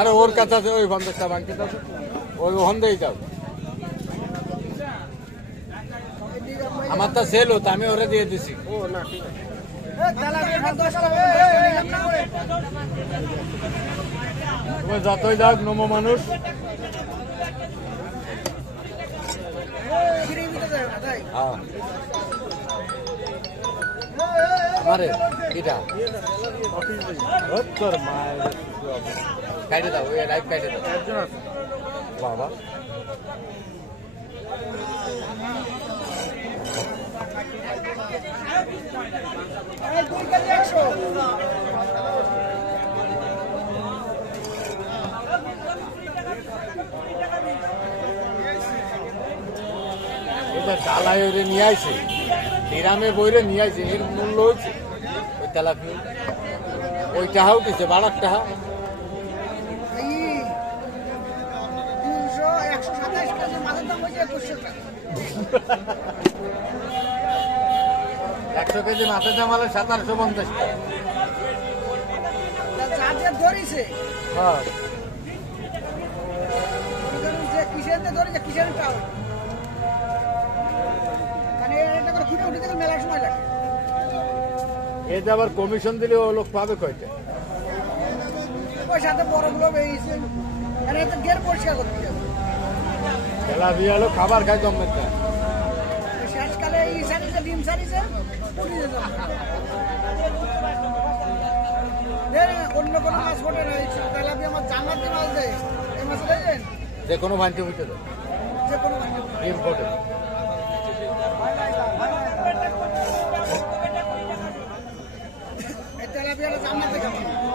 আরে ওর কাছে আছে ওই 50টা বাকি আছে ওই হন্দেই যাও আমার তো সেল হতো আমি ওরে দিয়ে দিছি ও না ঠিক আছে যতই যাক নমো মানুষ আমারে এটা তোর মায়ের কাটে দাও ওই লাইভ কাটে দাও একজন আছে বাবা ডালাই ওরে নিয়ে আইছে গ্রামে বইরে নিয়ে আইছে এর মূল্য হয়েছে ওই তেলাপিয়া ওই টাহাও দিছে 12 টাকা একশো কেজি মাছের দাম হলো 1750 টাকা এতে আবার কমিশন দিলে ও লোক পাবে কয়টা তেলাপিয়া হলো খাবার খায় জমের তা শেষকালে ডিম সারিছে অন্য কোনো মাছ ফোটে না তেলাপিয়া আমার জান্নাতি মাছ দেয় এই মাছ দেয় যে কোনো ভান্তি উঠে দেয় যে কোনো ডিম ফোটে তেলাপিয়াটা জান্নাতি কেমন